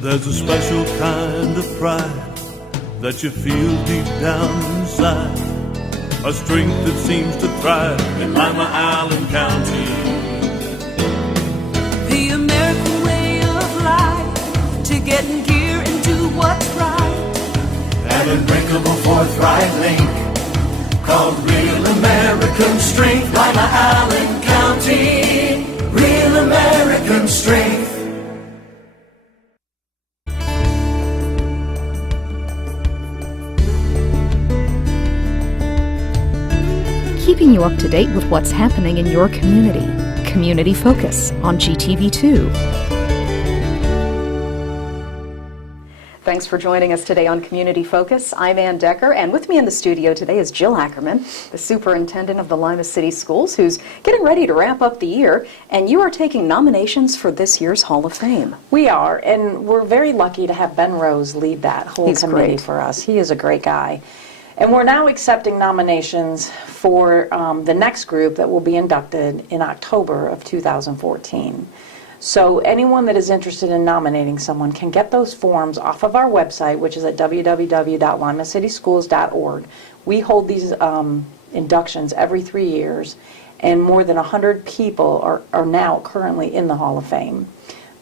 There's a special kind of pride that you feel deep down inside, a strength that seems to thrive in Lima, Allen County. The American way of life, to get in gear and do what's right. An unbreakable forthright link called real American strength. Lima, Allen County, real American strength. Keeping you up to date with what's happening in your community. Community Focus on GTV2. Thanks for joining us today on Community Focus. I'm Ann Decker, and with me in the studio today is Jill Ackerman, the superintendent of the Lima City Schools, who's getting ready to wrap up the year, and you are taking nominations for this year's Hall of Fame. We are, and we're very lucky to have Ben Rose lead that whole committee for us. He is a great guy. And we're now accepting nominations for the next group that will be inducted in October of 2014. So anyone that is interested in nominating someone can get those forms off of our website, which is at www.limacityschools.org. We hold these inductions every 3 years, and more than 100 people are now currently in the Hall of Fame.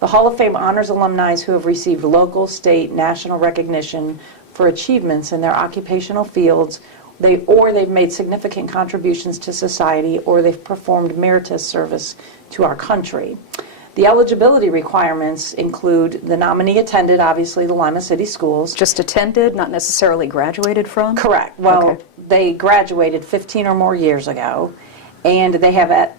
The Hall of Fame honors alumni who have received local, state, national recognition for achievements in their occupational fields, they've made significant contributions to society, or they've performed meritorious service to our country. The eligibility requirements include the nominee attended, obviously, the Lima City Schools. Just attended, not necessarily graduated from? Correct. Well, They graduated 15 or more years ago, and they have at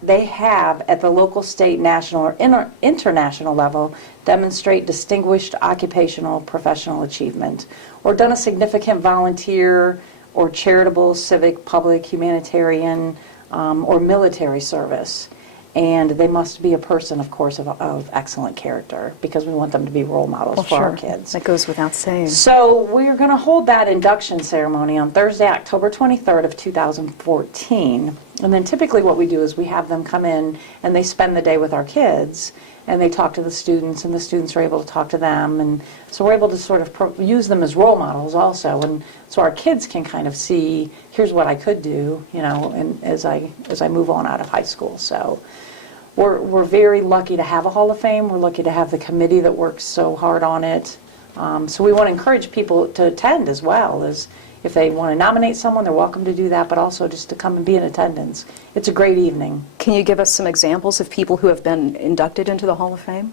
the local, state, national, or international level demonstrate distinguished occupational professional achievement, or done a significant volunteer or charitable, civic, public, humanitarian, or military service. And they must be a person, of course, of excellent character, because we want them to be role models for our kids. That goes without saying. So we're going to hold that induction ceremony on Thursday, October 23rd of 2014. And then typically what we do is we have them come in and they spend the day with our kids, and they talk to the students, and the students are able to talk to them. And so we're able to sort of use them as role models also. And so our kids can kind of see, here's what I could do, you know, and as I move on out of high school. So we're very lucky to have a Hall of Fame. We're lucky to have the committee that works so hard on it. So we want to encourage people to attend as well. As if they want to nominate someone, they're welcome to do that, but also just to come and be in attendance. It's a great evening. Can you give us some examples of people who have been inducted into the Hall of Fame?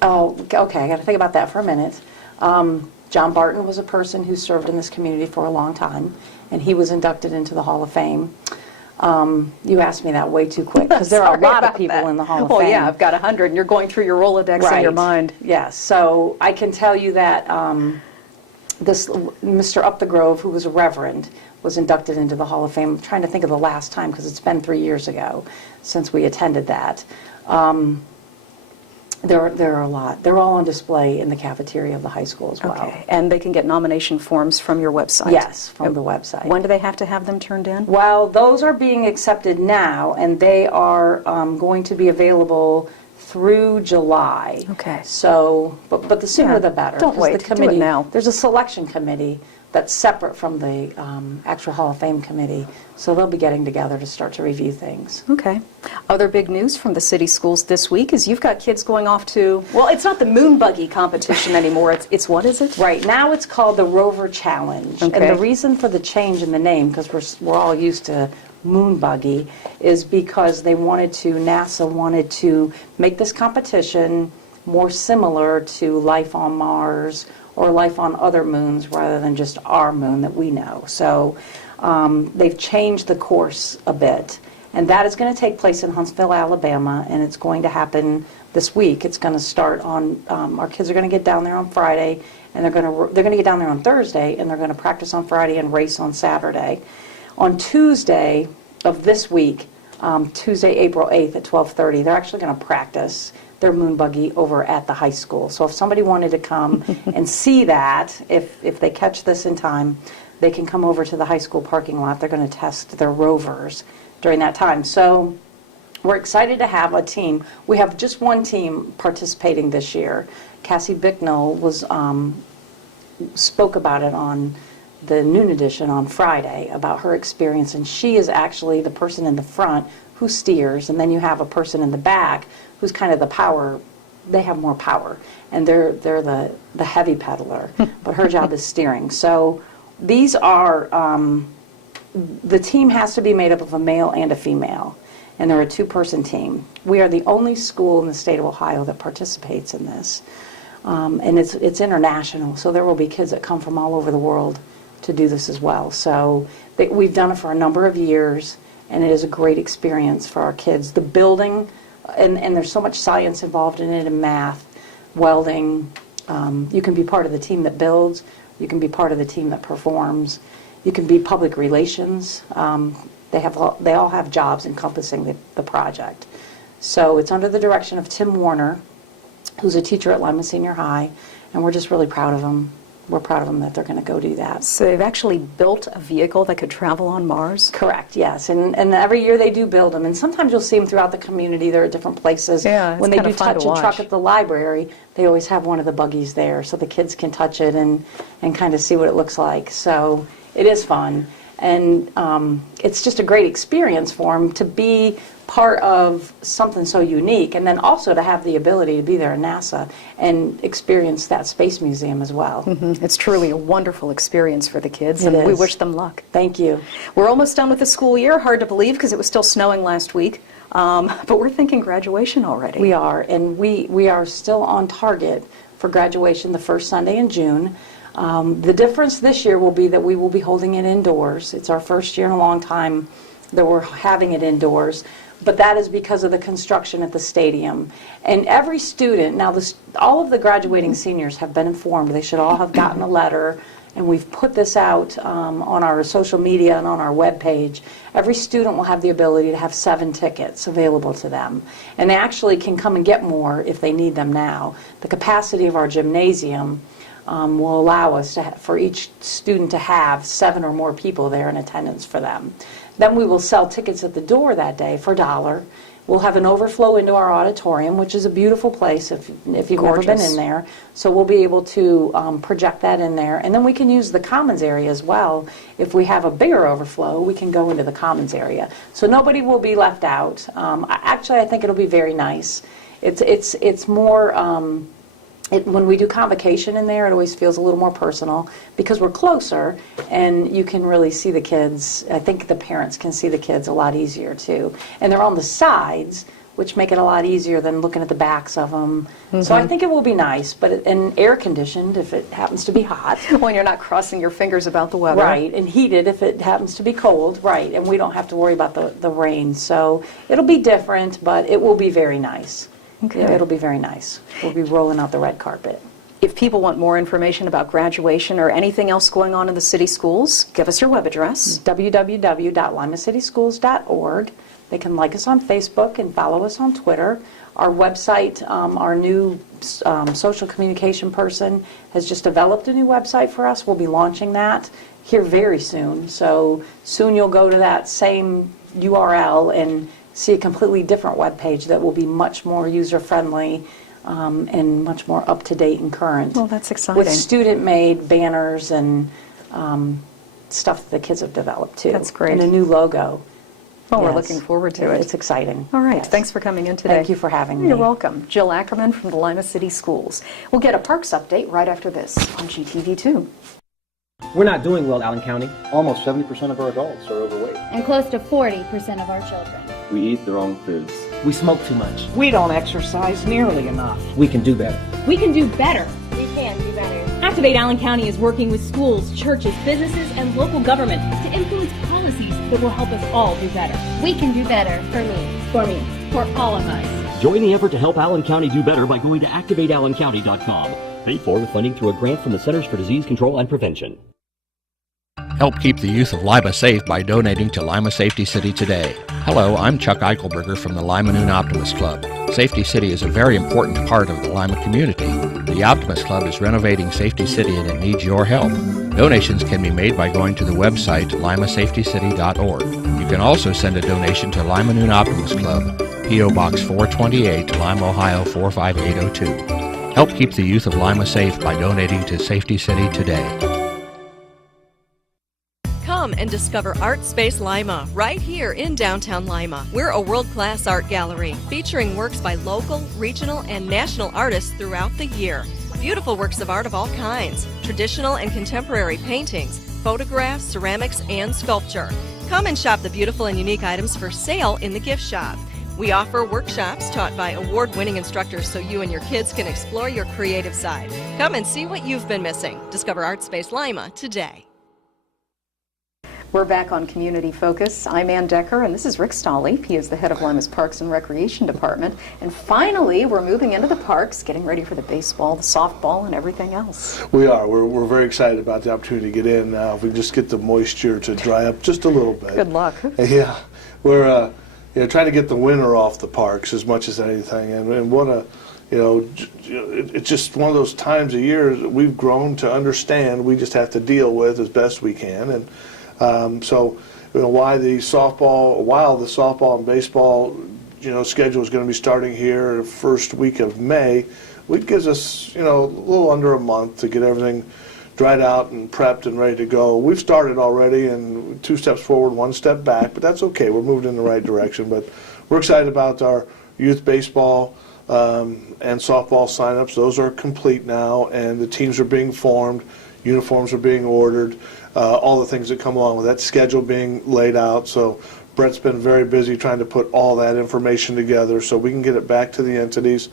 Oh, okay, I got to think about that for a minute. John Barton was a person who served in this community for a long time, and he was inducted into the Hall of Fame. You asked me that way too quick, because there are a lot of people in the Hall of Fame. Well, yeah, I've got 100, and you're going through your Rolodex in your mind. Yes, so I can tell you that this Mr. Up the Grove, who was a reverend, was inducted into the Hall of Fame. I'm trying to think of the last time, because it's been 3 years ago since we attended that. There are a lot. They're all on display in the cafeteria of the high school as well. Okay, and they can get nomination forms from your website? Yes, from the website. When do they have to have them turned in? Well, those are being accepted now, and they are going to be available through July. Okay. So, but the sooner the better. Don't wait. The committee, do it now. There's a selection committee that's separate from the actual Hall of Fame committee, so they'll be getting together to start to review things. Okay. Other big news from the city schools this week is you've got kids going off to, well, it's not the moon buggy competition anymore. It's what is it? Right. Now it's called the Rover Challenge. Okay. And the reason for the change in the name, because we're all used to moon buggy, is because NASA wanted to make this competition more similar to life on Mars or life on other moons rather than just our moon that we know. So they've changed the course a bit, and that is going to take place in Huntsville, Alabama, and it's going to happen this week. It's going to start on, our kids are going to get down there on Friday, and they're going to get down there on Thursday, and they're going to practice on Friday and race on Saturday. On Tuesday of this week, Tuesday, April 8th at 12:30, they're actually going to practice their moon buggy over at the high school. So if somebody wanted to come and see that, if they catch this in time, they can come over to the high school parking lot. They're going to test their rovers during that time. So we're excited to have a team. We have just one team participating this year. Cassie Bicknell spoke about it on the noon edition on Friday about her experience, and she is actually the person in the front who steers, and then you have a person in the back who's kind of the power. They have more power, and they're the heavy pedaler, but her job is steering. So these are, the team has to be made up of a male and a female, and they're a two-person team. We are the only school in the state of Ohio that participates in this, and it's international, so there will be kids that come from all over the world to do this as well. So we've done it for a number of years, and it is a great experience for our kids. The building, and there's so much science involved in it, and math, welding. You can be part of the team that builds. You can be part of the team that performs. You can be public relations. They all have jobs encompassing the project. So it's under the direction of Tim Warner, who's a teacher at Lima Senior High, and we're just really proud of him. We're proud of them that they're going to go do that. So they've actually built a vehicle that could travel on Mars? Correct, yes. And every year they do build them. And sometimes you'll see them throughout the community. They're at different places. Yeah, it's when they kind do of fun touch to a truck watch. at the library, they always have one of the buggies there so the kids can touch it and kind of see what it looks like. So it is fun. And it's just a great experience for them to be part of something so unique, and then also to have the ability to be there at NASA and experience that space museum as well. It's truly a wonderful experience for the kids, It and we is. wish them luck. Thank you. We're almost done with the school year. Hard to believe because it was still snowing last week, but we're thinking graduation already. We are, and we are still on target for graduation the first Sunday in June. The difference this year will be that we will be holding it indoors. It's our first year in a long time that we're having it indoors, but that is because of the construction at the stadium. And every student, now all of the graduating seniors have been informed. They should all have gotten a letter, and we've put this out on our social media and on our webpage. Every student will have the ability to have 7 tickets available to them, and they actually can come and get more if they need them now. The capacity of our gymnasium will allow us for each student to have 7 or more people there in attendance for them. Then we will sell tickets at the door that day for $1. We'll have an overflow into our auditorium, which is a beautiful place if you've never been in there. So we'll be able to project that in there. And then we can use the commons area as well. If we have a bigger overflow, we can go into the commons area. So nobody will be left out. Actually, I think it'll be very nice. It's more... when we do convocation in there, it always feels a little more personal because we're closer and you can really see the kids. I think the parents can see the kids a lot easier too. And they're on the sides, which make it a lot easier than looking at the backs of them. So I think it will be nice, and air conditioned if it happens to be hot. When you're not crossing your fingers about the weather. Right, and heated if it happens to be cold. Right, and we don't have to worry about the rain. So it'll be different, but it will be very nice. Okay. Yeah, it'll be very nice. We'll be rolling out the red carpet. If people want more information about graduation or anything else going on in the city schools, give us your web address. www.limacityschools.org. They can like us on Facebook and follow us on Twitter. Our website, our new social communication person has just developed a new website for us. We'll be launching that here very soon. So soon you'll go to that same URL and see a completely different web page that will be much more user-friendly and much more up-to-date and current. Well, that's exciting. With student-made banners and stuff that the kids have developed, too. That's great. And a new logo. Well, we're Yes. looking forward to it. It's exciting. All right. Yes. Thanks for coming in today. Thank you for having me. You're welcome. Jill Ackerman from the Lima City Schools. We'll get a parks update right after this on GTV2. We're not doing well, Allen County. Almost 70% of our adults are overweight. And close to 40% of our children. We eat the wrong foods. We smoke too much. We don't exercise nearly enough. We can do better. We can do better. We can do better. Activate Allen County is working with schools, churches, businesses, and local government to influence policies that will help us all do better. We can do better for me. For me. For all of us. Join the effort to help Allen County do better by going to activateallencounty.com. Paid for with funding through a grant from the Centers for Disease Control and Prevention. Help keep the youth of Lima safe by donating to Lima Safety City today. Hello, I'm Chuck Eichelberger from the Lima Noon Optimist Club. Safety City is a very important part of the Lima community. The Optimist Club is renovating Safety City and it needs your help. Donations can be made by going to the website limasafetycity.org. You can also send a donation to Lima Noon Optimist Club, P.O. Box 428, Lima, Ohio 45802. Help keep the youth of Lima safe by donating to Safety City today. Come and discover Art Space Lima right here in downtown Lima. We're a world-class art gallery featuring works by local, regional, and national artists throughout the year. Beautiful works of art of all kinds, traditional and contemporary paintings, photographs, ceramics, and sculpture. Come and shop the beautiful and unique items for sale in the gift shop. We offer workshops taught by award-winning instructors so you and your kids can explore your creative side. Come and see what you've been missing. Discover Art Space Lima today. We're back on Community Focus. I'm Ann Decker, and this is Rick Stolle. He is the head of Lima's Parks and Recreation Department. And finally, we're moving into the parks, getting ready for the baseball, the softball, and everything else. We are. We're very excited about the opportunity to get in now. If we just get the moisture to dry up just a little bit. Good luck. Yeah. We're trying to get the winter off the parks as much as anything. And what a, it's just one of those times of year that we've grown to understand we just have to deal with as best we can. And so, while the softball and baseball, schedule is going to be starting here the first week of May, it gives us, a little under a month to get everything dried out and prepped and ready to go. We've started already, and 2 steps forward, 1 step back, but that's okay. We're moving in the right direction. But we're excited about our youth baseball and softball signups. Those are complete now, and the teams are being formed. Uniforms are being ordered. All the things that come along with that, schedule being laid out. So Brett's been very busy trying to put all that information together so we can get it back to the entities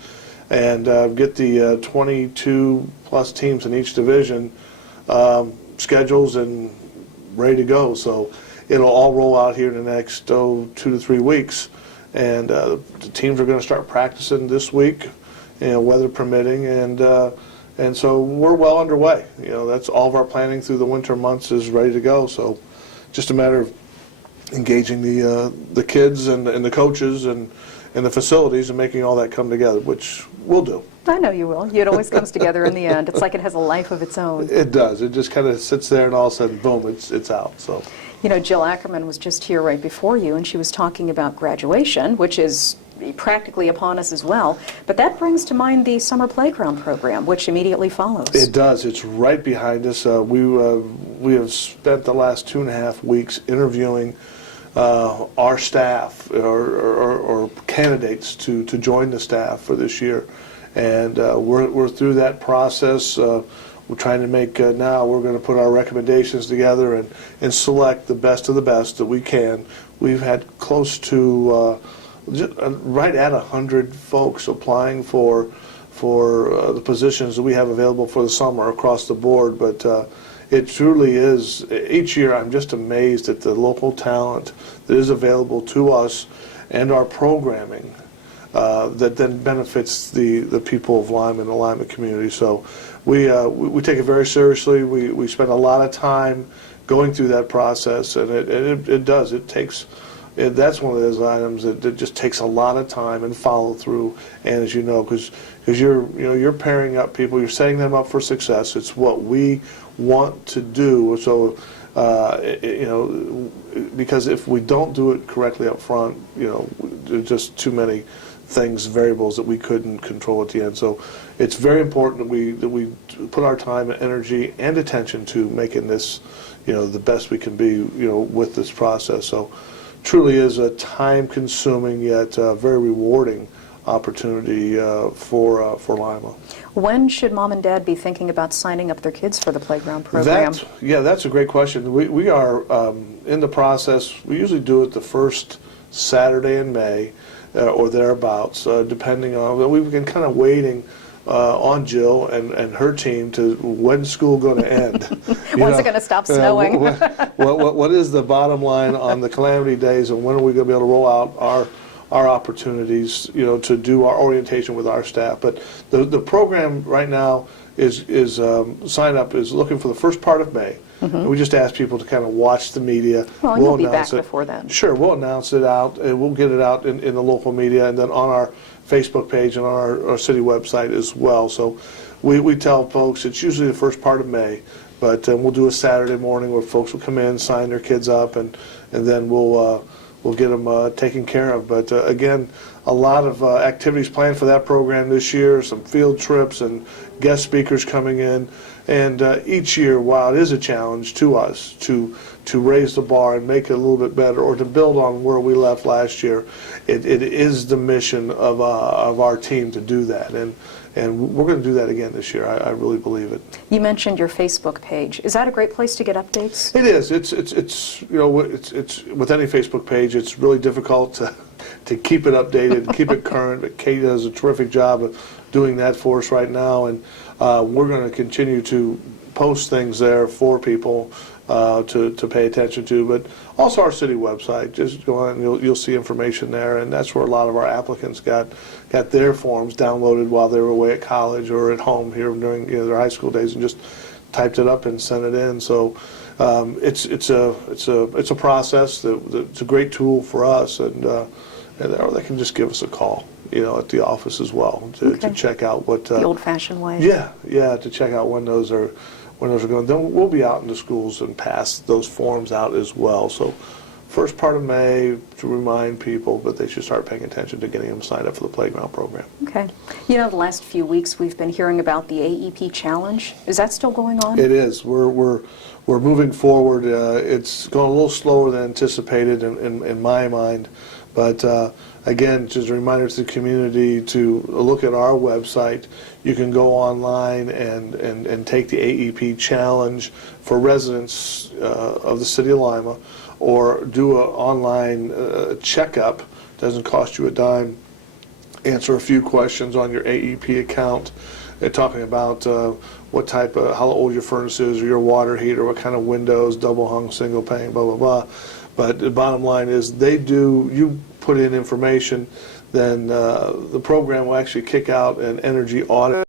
and get the 22 plus teams in each division schedules and ready to go. So it'll all roll out here in the next 2 to 3 weeks, and the teams are going to start practicing this week, weather permitting, and so we're well underway. That's all of our planning through the winter months is ready to go. So just a matter of engaging the kids and the coaches and the facilities and making all that come together, which we'll do. I know you will. It always comes together in the end. It's like it has a life of its own. It does. It just kind of sits there and all of a sudden, boom, it's out. So. Jill Ackerman was just here right before you, and she was talking about graduation, which is practically upon us as well. But that brings to mind the summer playground program, which immediately follows. It does. It's right behind us. We have spent the last 2.5 weeks interviewing our staff or candidates to join the staff for this year, and we're through that process. We're trying to make now we're going to put our recommendations together and select the best of the best that we can. We've had close to right at 100 folks applying for the positions that we have available for the summer across the board, but it truly is, each year I'm just amazed at the local talent that is available to us and our programming that then benefits the people of Lima and the Lima community. So we take it very seriously. We spend a lot of time going through that process, and it does. It takes. That's one of those items that just takes a lot of time and follow through. And as you know, because you're pairing up people, you're setting them up for success. It's what we want to do. So because if we don't do it correctly up front, there's just too many things, variables that we couldn't control at the end. So it's very important that we put our time and energy and attention to making this, the best we can be, with this process. So truly is a time-consuming yet very rewarding opportunity for Lima. When should mom and dad be thinking about signing up their kids for the playground program? That's a great question. We are in the process. We usually do it the first Saturday in May or thereabouts, depending on. We've been kind of waiting on Jill and her team to when's school going to end. When's it going to stop snowing? What is the bottom line on the calamity days, and when are we going to be able to roll out our opportunities, to do our orientation with our staff? But the program right now is sign up is looking for the first part of May. Mm-hmm. We just ask people to kind of watch the media. Well, you'll be back before then. Sure, we'll announce it out, and we'll get it out in the local media and then on our Facebook page and on our city website as well. So we tell folks it's usually the first part of May, but we'll do a Saturday morning where folks will come in, sign their kids up, and then we'll we'll get them taken care of. But again, a lot of activities planned for that program this year, some field trips and guest speakers coming in. And each year, while it is a challenge to us to raise the bar and make it a little bit better, or to build on where we left last year, it is the mission of our team to do that. And we're going to do that again this year. I really believe it. You mentioned your Facebook page. Is that a great place to get updates? It is. It's you know, it's with any Facebook page, it's really difficult to keep it updated, keep it current. But Kate does a terrific job of doing that for us right now, and we're going to continue to post things there for people to pay attention to, but also our city website. Just go on and you'll see information there, and that's where a lot of our applicants got their forms downloaded while they were away at college or at home here during their high school days, and just typed it up and sent it in. So it's a process it's a great tool for us, and or they can just give us a call, at the office as well to check out what the old-fashioned way. Yeah, to check out when those are going. Then we'll be out in the schools and pass those forms out as well. So first part of May to remind people, but they should start paying attention to getting them signed up for the playground program. Okay. The last few weeks we've been hearing about the AEP challenge. Is that still going on? It is. We're moving forward. It's going a little slower than anticipated in my mind, but again, just a reminder to the community to look at our website. You can go online and take the AEP challenge for residents of the city of Lima, or do an online checkup. Doesn't cost you a dime. Answer a few questions on your AEP account, talking about what type of, how old your furnace is, or your water heater, what kind of windows, double hung, single pane, blah, blah, blah. But the bottom line is you put in information, then the program will actually kick out an energy audit